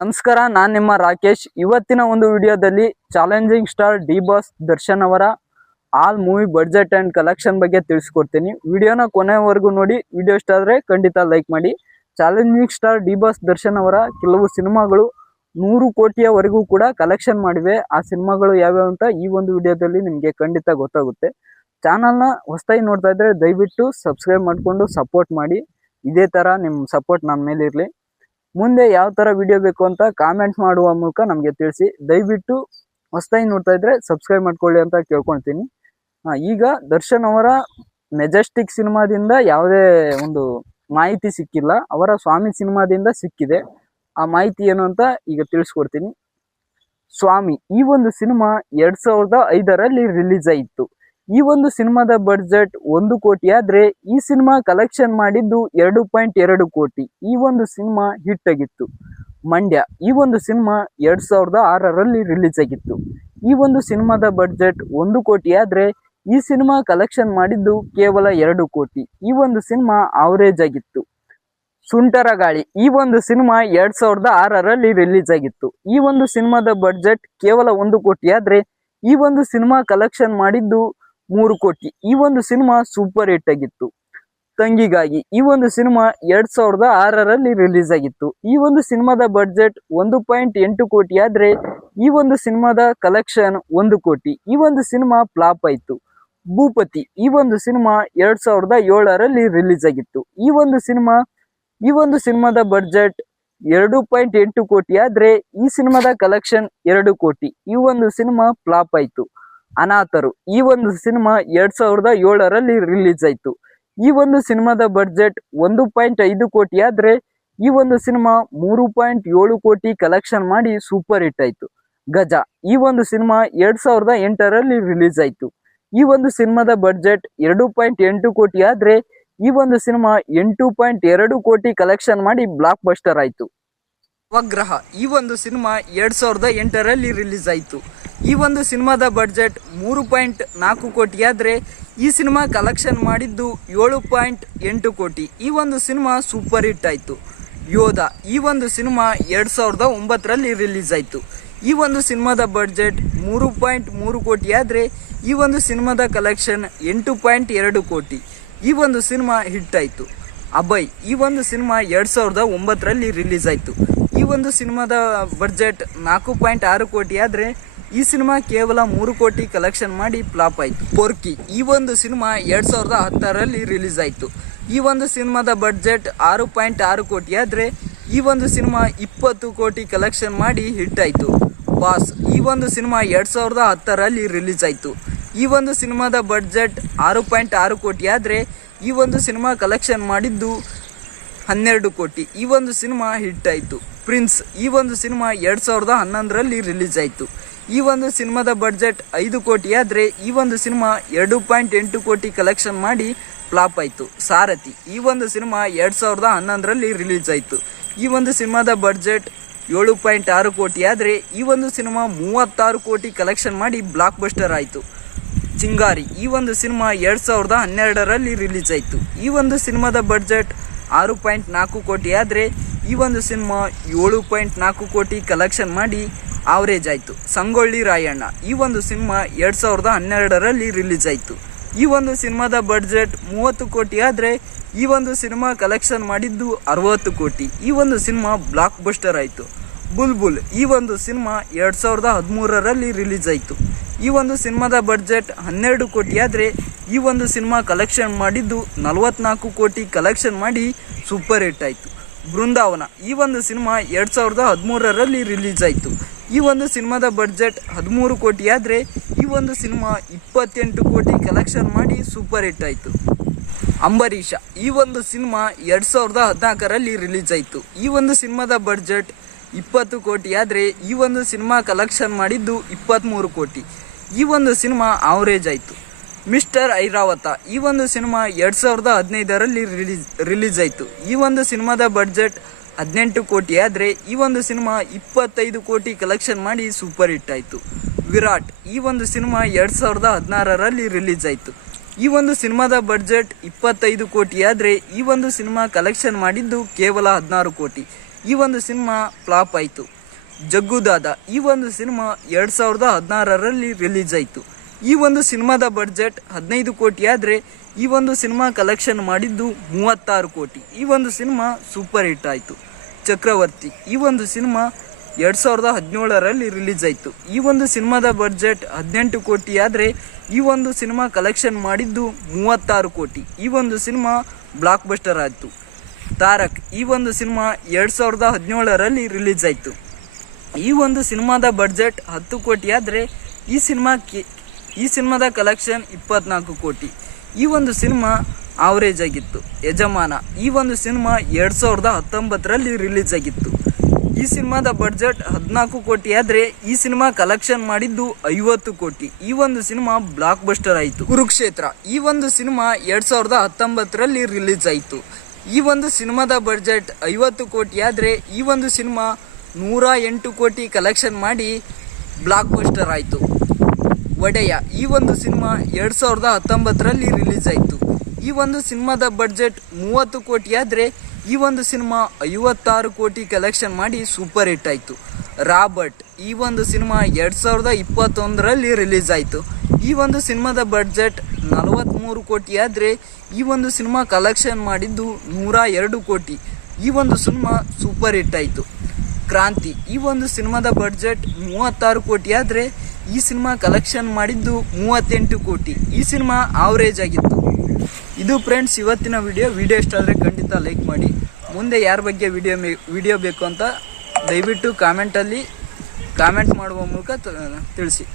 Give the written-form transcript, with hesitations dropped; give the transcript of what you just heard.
ನಮಸ್ಕಾರ, ನಾನು ನಿಮ್ಮ ರಾಕೇಶ್. ಇವತ್ತಿನ ಒಂದು ವಿಡಿಯೋದಲ್ಲಿ challenging star D boss Darshan ಅವರ all movie budget and collection ಬಗ್ಗೆ ತಿಳಿಸ್ಕೊಡ್ತೀನಿ. ವಿಡಿಯೋನ ಕೊನೆವರೆಗೂ ನೋಡಿ. ವಿಡಿಯೋ ಇಷ್ಟ ಆದರೆ ಖಂಡಿತ ಲೈಕ್ ಮಾಡಿ. Challenging star D boss Darshan ಅವರ ಕೆಲವು ಸಿನಿಮಾಗಳು 100 ಕೋಟಿಯವರೆಗೂ ಕೂಡ ಕಲೆಕ್ಷನ್ ಮಾಡಿವೆ. ಆ ಸಿನಿಮಾಗಳು ಯಾವ್ಯಾವ ಅಂತ ಈ ಒಂದು ವಿಡಿಯೋದಲ್ಲಿ ನಿಮಗೆ ಖಂಡಿತ ಗೊತ್ತಾಗುತ್ತೆ. ಚಾನಲ್ನ ಹೊಸದಾಗಿ ನೋಡ್ತಾ ಇದ್ರೆ ದಯವಿಟ್ಟು ಸಬ್ಸ್ಕ್ರೈಬ್ ಮಾಡಿಕೊಂಡು ಸಪೋರ್ಟ್ ಮಾಡಿ. ಇದೇ ಥರ ನಿಮ್ಮ ಸಪೋರ್ಟ್ ನನ್ನ ಮೇಲೆ ಇರಲಿ. ಮುಂದೆ ಯಾವ ಥರ ವಿಡಿಯೋ ಬೇಕು ಅಂತ ಕಾಮೆಂಟ್ ಮಾಡುವ ಮೂಲಕ ನಮಗೆ ತಿಳಿಸಿ. ದಯವಿಟ್ಟು ಹೊಸದಾಗಿ ನೋಡ್ತಾ ಇದ್ರೆ ಸಬ್ಸ್ಕ್ರೈಬ್ ಮಾಡ್ಕೊಳ್ಳಿ ಅಂತ ಕೇಳ್ಕೊಳ್ತೀನಿ. ಈಗ ದರ್ಶನ್ ಅವರ ಮೆಜೆಸ್ಟಿಕ್ ಸಿನಿಮಾದಿಂದ ಯಾವುದೇ ಒಂದು ಮಾಹಿತಿ ಸಿಕ್ಕಿಲ್ಲ. ಅವರ ಸ್ವಾಮಿ ಸಿನಿಮಾದಿಂದ ಸಿಕ್ಕಿದೆ. ಆ ಮಾಹಿತಿ ಏನು ಅಂತ ಈಗ ತಿಳಿಸ್ಕೊಡ್ತೀನಿ. ಸ್ವಾಮಿ ಈ ಒಂದು ಸಿನಿಮಾ 2005ರಲ್ಲಿ ರಿಲೀಸ್ ಆಯಿತು. ಈ ಒಂದು ಸಿನಿಮಾದ ಬಡ್ಜೆಟ್ 1 ಕೋಟಿ ಆದ್ರೆ ಈ ಸಿನಿಮಾ ಕಲೆಕ್ಷನ್ ಮಾಡಿದ್ದು 2.2 ಕೋಟಿ. ಈ ಒಂದು ಸಿನಿಮಾ ಹಿಟ್ ಆಗಿತ್ತು. ಮಂಡ್ಯ ಈ ಒಂದು ಸಿನಿಮಾ 2006ರಲ್ಲಿ ರಿಲೀಸ್ ಆಗಿತ್ತು. ಈ ಒಂದು ಸಿನಿಮಾದ ಬಡ್ಜೆಟ್ 1 ಕೋಟಿ ಆದ್ರೆ ಈ ಸಿನಿಮಾ ಕಲೆಕ್ಷನ್ ಮಾಡಿದ್ದು ಕೇವಲ 2 ಕೋಟಿ. ಈ ಒಂದು ಸಿನಿಮಾ ಅವರೇಜ್ ಆಗಿತ್ತು. ಸುಂಟರ ಗಾಳಿ ಈ ಒಂದು ಸಿನಿಮಾ 2006ರಲ್ಲಿ ರಿಲೀಸ್ ಆಗಿತ್ತು. ಈ ಒಂದು ಸಿನಿಮಾದ ಬಡ್ಜೆಟ್ ಕೇವಲ 1 ಕೋಟಿ ಆದ್ರೆ ಈ ಒಂದು ಸಿನಿಮಾ ಕಲೆಕ್ಷನ್ ಮಾಡಿದ್ದು 3 ಕೋಟಿ. ಈ ಒಂದು ಸಿನಿಮಾ ಸೂಪರ್ ಹಿಟ್ ಆಗಿತ್ತು. ತಂಗಿಗಾಗಿ ಈ ಒಂದು ಸಿನಿಮಾ 2006ರಲ್ಲಿ ರಿಲೀಸ್ ಆಗಿತ್ತು. ಈ ಒಂದು ಸಿನಿಮಾದ ಬಡ್ಜೆಟ್ 1.8 ಕೋಟಿ ಆದ್ರೆ ಈ ಒಂದು ಸಿನಿಮಾದ ಕಲೆಕ್ಷನ್ 1 ಕೋಟಿ. ಈ ಒಂದು ಸಿನಿಮಾ ಫ್ಲಾಪ್ ಆಯ್ತು. ಭೂಪತಿ ಈ ಒಂದು ಸಿನಿಮಾ 2007ರಲ್ಲಿ ರಿಲೀಸ್ ಆಗಿತ್ತು. ಈ ಒಂದು ಸಿನಿಮಾದ ಬಡ್ಜೆಟ್ 2.8 ಕೋಟಿ ಆದ್ರೆ ಈ ಸಿನಿಮಾದ ಕಲೆಕ್ಷನ್ 2 ಕೋಟಿ. ಈ ಒಂದು ಸಿನಿಮಾ ಫ್ಲಾಪ್ ಆಯ್ತು. ಅನಾಥರು ಈ ಒಂದು ಸಿನಿಮಾ 2007ರಲ್ಲಿ ರಿಲೀಸ್ ಆಯ್ತು. ಈ ಒಂದು ಸಿನಿಮಾದ ಬಡ್ಜೆಟ್ 1.5 ಕೋಟಿ ಆದ್ರೆ ಈ ಒಂದು ಸಿನಿಮಾ 3.7 ಕೋಟಿ ಕಲೆಕ್ಷನ್ ಮಾಡಿ ಸೂಪರ್ ಹಿಟ್ ಆಯ್ತು. ಗಜ ಈ ಒಂದು ಸಿನಿಮಾ 2008ರಲ್ಲಿ ರಿಲೀಸ್ ಆಯ್ತು. ಈ ಒಂದು ಸಿನಿಮಾದ ಬಡ್ಜೆಟ್ 2.8 ಕೋಟಿ ಆದ್ರೆ ಈ ಒಂದು ಸಿನಿಮಾ 8.2 ಕೋಟಿ ಕಲೆಕ್ಷನ್ ಮಾಡಿ ಬ್ಲಾಕ್ ಬಸ್ಟರ್ ಆಯ್ತು. ನವಗ್ರಹ ಈ ಒಂದು ಸಿನಿಮಾ 2008ರಲ್ಲಿ ರಿಲೀಸ್ ಆಯಿತು. ಈ ಒಂದು ಸಿನಿಮಾದ ಬಡ್ಜೆಟ್ 3.4 ಕೋಟಿ ಆದ್ರೆ ಈ ಸಿನಿಮಾ ಕಲೆಕ್ಷನ್ ಮಾಡಿದ್ದು 7.8 ಕೋಟಿ. ಈ ಒಂದು ಸಿನಿಮಾ ಸೂಪರ್ ಹಿಟ್ ಆಯಿತು. ಯೋಧ ಈ ಒಂದು ಸಿನಿಮಾ 2009ರಲ್ಲಿ ರಿಲೀಸ್ ಆಯಿತು. ಈ ಒಂದು ಸಿನಿಮಾದ ಬಡ್ಜೆಟ್ 3.3 ಕೋಟಿ ಆದ್ರೆ ಈ ಒಂದು ಸಿನಿಮಾದ ಕಲೆಕ್ಷನ್ 8.2 ಕೋಟಿ. ಈ ಒಂದು ಸಿನಿಮಾ ಹಿಟ್ ಆಯಿತು. ಅಭಯ್ ಈ ಒಂದು ಸಿನಿಮಾ 2009ರಲ್ಲಿ ರಿಲೀಸ್ ಆಯಿತು. ಈ ಒಂದು ಸಿನಿಮಾದ ಬಡ್ಜೆಟ್ 4.6 ಕೋಟಿ ಆದ್ರೆ ಈ ಸಿನಿಮಾ ಕೇವಲ 3 ಕೋಟಿ ಕಲೆಕ್ಷನ್ ಮಾಡಿ ಫ್ಲಾಪ್ ಆಯಿತು. ಪೊರ್ಕಿ ಈ ಒಂದು ಸಿನಿಮಾ 2010ರಲ್ಲಿ ರಿಲೀಸ್ ಆಯಿತು. ಈ ಒಂದು ಸಿನಿಮಾದ ಬಡ್ಜೆಟ್ 6.6 ಕೋಟಿ ಆದ್ರೆ ಈ ಒಂದು ಸಿನಿಮಾ 20 ಕೋಟಿ ಕಲೆಕ್ಷನ್ ಮಾಡಿ ಹಿಟ್ ಆಯಿತು. ಬಾಸ್ ಈ ಒಂದು ಸಿನಿಮಾ 2010ರಲ್ಲಿ ರಿಲೀಸ್ ಆಯಿತು. ಈ ಒಂದು ಸಿನಿಮಾದ ಬಡ್ಜೆಟ್ 6.6 ಕೋಟಿ ಆದ್ರೆ ಈ ಒಂದು ಸಿನಿಮಾ ಕಲೆಕ್ಷನ್ ಮಾಡಿದ್ದು 12 ಕೋಟಿ. ಈ ಒಂದು ಸಿನಿಮಾ ಹಿಟ್ ಆಯಿತು. ಪ್ರಿನ್ಸ್ ಈ ಒಂದು ಸಿನಿಮಾ 2011ರಲ್ಲಿ ರಿಲೀಸ್ ಆಯಿತು. ಈ ಒಂದು ಸಿನಿಮಾದ ಬಡ್ಜೆಟ್ 5 ಕೋಟಿ ಆದ್ರೆ ಈ ಒಂದು ಸಿನಿಮಾ 2.8 ಕೋಟಿ ಕಲೆಕ್ಷನ್ ಮಾಡಿ ಫ್ಲಾಪ್ ಆಯಿತು. ಸಾರಥಿ ಈ ಒಂದು ಸಿನಿಮಾ 2011ರಲ್ಲಿ ರಿಲೀಸ್ ಆಯಿತು. ಈ ಒಂದು ಸಿನಿಮಾದ ಬಡ್ಜೆಟ್ 7.6 ಕೋಟಿ ಆದ್ರೆ ಈ ಒಂದು ಸಿನಿಮಾ 36 ಕೋಟಿ ಕಲೆಕ್ಷನ್ ಮಾಡಿ ಬ್ಲಾಕ್ ಬಸ್ಟರ್ ಆಯಿತು. ಚಿಂಗಾರಿ ಈ ಒಂದು ಸಿನಿಮಾ 2012ರಲ್ಲಿ ರಿಲೀಸ್ ಆಯಿತು. ಈ ಒಂದು ಸಿನಿಮಾದ ಬಡ್ಜೆಟ್ 6.4 ಕೋಟಿ ಆದ್ರೆ ಈ ಒಂದು ಸಿನಿಮಾ 7.4 ಕೋಟಿ ಕಲೆಕ್ಷನ್ ಮಾಡಿ ಆವರೇಜ್ ಆಯಿತು. ಸಂಗೊಳ್ಳಿ ರಾಯಣ್ಣ ಈ ಒಂದು ಸಿನಿಮಾ 2012ರಲ್ಲಿ ರಿಲೀಸ್ ಆಯಿತು. ಈ ಒಂದು ಸಿನಿಮಾದ ಬಡ್ಜೆಟ್ 30 ಕೋಟಿ ಆದ್ರೆ ಈ ಒಂದು ಸಿನಿಮಾ ಕಲೆಕ್ಷನ್ ಮಾಡಿದ್ದು 60 ಕೋಟಿ. ಈ ಒಂದು ಸಿನಿಮಾ ಬ್ಲಾಕ್ ಬಸ್ಟರ್ ಆಯಿತು. ಬುಲ್ಬುಲ್ ಈ ಒಂದು ಸಿನಿಮಾ 2013ರಲ್ಲಿ ರಿಲೀಸ್ ಆಯಿತು. ಈ ಒಂದು ಸಿನಿಮಾದ ಬಡ್ಜೆಟ್ 12 ಕೋಟಿ ಆದ್ರೆ ಈ ಒಂದು ಸಿನಿಮಾ ಕಲೆಕ್ಷನ್ ಮಾಡಿದ್ದು 44 ಕೋಟಿ ಕಲೆಕ್ಷನ್ ಮಾಡಿ ಸೂಪರ್ ಹಿಟ್ ಆಯಿತು. ಬೃಂದಾವನ ಈ ಒಂದು ಸಿನಿಮಾ 2013ರಲ್ಲಿ ರಿಲೀಸ್ ಆಯಿತು. ಈ ಒಂದು ಸಿನಿಮಾದ ಬಡ್ಜೆಟ್ 13 ಕೋಟಿ ಆದ್ರೆ ಈ ಒಂದು ಸಿನಿಮಾ 28 ಕೋಟಿ ಕಲೆಕ್ಷನ್ ಮಾಡಿ ಸೂಪರ್ ಹಿಟ್ ಆಯಿತು. ಅಂಬರೀಷ ಈ ಒಂದು ಸಿನಿಮಾ 2014ರಲ್ಲಿ ರಿಲೀಸ್ ಆಯಿತು. ಈ ಒಂದು ಸಿನಿಮಾದ ಬಡ್ಜೆಟ್ 20 ಕೋಟಿ ಆದ್ರೆ ಈ ಒಂದು ಸಿನಿಮಾ ಕಲೆಕ್ಷನ್ ಮಾಡಿದ್ದು 23 ಕೋಟಿ. ಈ ಒಂದು ಸಿನಿಮಾ ಆವರೇಜ್ ಆಯಿತು. ಮಿಸ್ಟರ್ ಐರಾವತ ಈ ಒಂದು ಸಿನಿಮಾ 2015ರಲ್ಲಿ ರಿಲೀಸ್ ಆಯಿತು. ಈ ಒಂದು ಸಿನಿಮಾದ ಬಡ್ಜೆಟ್ 18 ಕೋಟಿ ಆದ್ರೆ ಈ ಒಂದು ಸಿನಿಮಾ 25 ಕೋಟಿ ಕಲೆಕ್ಷನ್ ಮಾಡಿ ಸೂಪರ್ ಹಿಟ್ ಆಯಿತು. ವಿರಾಟ್ ಈ ಒಂದು ಸಿನಿಮಾ 2016ರಲ್ಲಿ ರಿಲೀಸ್ ಆಯಿತು. ಈ ಒಂದು ಸಿನಿಮಾದ ಬಡ್ಜೆಟ್ 25 ಕೋಟಿ ಆದ್ರೆ ಈ ಒಂದು ಸಿನಿಮಾ ಕಲೆಕ್ಷನ್ ಮಾಡಿದ್ದು ಕೇವಲ 16 ಕೋಟಿ. ಈ ಒಂದು ಸಿನಿಮಾ ಫ್ಲಾಪ್ ಆಯಿತು. ಜಗ್ಗುದಾದ ಈ ಒಂದು ಸಿನಿಮಾ 2016ರಲ್ಲಿ ರಿಲೀಸ್ ಆಯಿತು. ಈ ಒಂದು ಸಿನಿಮಾದ ಬಡ್ಜೆಟ್ 15 ಕೋಟಿ ಆದರೆ ಈ ಒಂದು ಸಿನಿಮಾ ಕಲೆಕ್ಷನ್ ಮಾಡಿದ್ದು 36 ಕೋಟಿ. ಈ ಒಂದು ಸಿನಿಮಾ ಸೂಪರ್ ಹಿಟ್ ಆಯಿತು. ಚಕ್ರವರ್ತಿ ಈ ಒಂದು ಸಿನಿಮಾ 2017ರಲ್ಲಿ ರಿಲೀಸ್ ಆಯಿತು. ಈ ಒಂದು ಸಿನಿಮಾದ ಬಡ್ಜೆಟ್ 18 ಕೋಟಿ ಆದರೆ ಈ ಒಂದು ಸಿನಿಮಾ ಕಲೆಕ್ಷನ್ ಮಾಡಿದ್ದು 36 ಕೋಟಿ. ಈ ಒಂದು ಸಿನಿಮಾ ಬ್ಲಾಕ್ ಬಸ್ಟರ್ ಆಯಿತು. ತಾರಕ್ ಈ ಒಂದು ಸಿನಿಮಾ 2017ರಲ್ಲಿ ರಿಲೀಸ್ ಆಯಿತು. ಈ ಒಂದು ಸಿನಿಮಾದ ಬಡ್ಜೆಟ್ 10 ಕೋಟಿ ಆದರೆ ಈ ಸಿನಿಮಾದ ಕಲೆಕ್ಷನ್ 24 ಕೋಟಿ. ಈ ಒಂದು ಸಿನಿಮಾ ಆವರೇಜ್ ಆಗಿತ್ತು. ಯಜಮಾನ ಈ ಒಂದು ಸಿನಿಮಾ 2019ರಲ್ಲಿ ರಿಲೀಸ್ ಆಗಿತ್ತು. ಈ ಸಿನಿಮಾದ ಬಡ್ಜೆಟ್ 14 ಕೋಟಿ ಆದರೆ ಈ ಸಿನಿಮಾ ಕಲೆಕ್ಷನ್ ಮಾಡಿದ್ದು 50 ಕೋಟಿ. ಈ ಒಂದು ಸಿನಿಮಾ ಬ್ಲಾಕ್ ಬಸ್ಟರ್ ಆಯಿತು. ಕುರುಕ್ಷೇತ್ರ ಈ ಒಂದು ಸಿನಿಮಾ 2019ರಲ್ಲಿ ರಿಲೀಸ್ ಆಯಿತು. ಈ ಒಂದು ಸಿನಿಮಾದ ಬಡ್ಜೆಟ್ 50 ಕೋಟಿ ಆದರೆ ಈ ಒಂದು ಸಿನಿಮಾ 108 ಕೋಟಿ ಕಲೆಕ್ಷನ್ ಮಾಡಿ ಬ್ಲಾಕ್ ಬಸ್ಟರ್ ಆಯಿತು. ಒಡೆಯ ಈ ಒಂದು ಸಿನಿಮಾ 2019ರಲ್ಲಿ ರಿಲೀಸ್ ಆಯಿತು. ಈ ಒಂದು ಸಿನಿಮಾದ ಬಡ್ಜೆಟ್ 30 ಕೋಟಿ ಆದರೆ ಈ ಒಂದು ಸಿನಿಮಾ 56 ಕೋಟಿ ಕಲೆಕ್ಷನ್ ಮಾಡಿ ಸೂಪರ್ ಹಿಟ್ ಆಯಿತು. ರಾಬರ್ಟ್ ಈ ಒಂದು ಸಿನಿಮಾ 2021ರಲ್ಲಿ ರಿಲೀಸ್ ಆಯಿತು. ಈ ಒಂದು ಸಿನಿಮಾದ ಬಡ್ಜೆಟ್ 43 ಕೋಟಿ ಆದರೆ ಈ ಒಂದು ಸಿನಿಮಾ ಕಲೆಕ್ಷನ್ ಮಾಡಿದ್ದು 102 ಕೋಟಿ. ಈ ಒಂದು ಸಿನಿಮಾ ಸೂಪರ್ ಹಿಟ್ ಆಯಿತು. ಕ್ರಾಂತಿ ಈ ಒಂದು ಸಿನಿಮಾದ ಬಡ್ಜೆಟ್ 36 ಕೋಟಿ ಆದರೆ ಈ ಸಿನಿಮಾ ಕಲೆಕ್ಷನ್ ಮಾಡಿದ್ದು 38 ಕೋಟಿ. ಈ ಸಿನಿಮಾ ಆವರೇಜ್ ಆಗಿತ್ತು. ಇದು ಫ್ರೆಂಡ್ಸ್ ಇವತ್ತಿನ ವಿಡಿಯೋ ಇಷ್ಟ ಆದರೆ ಖಂಡಿತ ಲೈಕ್ ಮಾಡಿ. ಮುಂದೆ ಯಾರ ಬಗ್ಗೆ ವಿಡಿಯೋ ಬೇಕು ಅಂತ ದಯವಿಟ್ಟು ಕಾಮೆಂಟ್ ಮಾಡುವ ಮೂಲಕ ತಿಳಿಸಿ.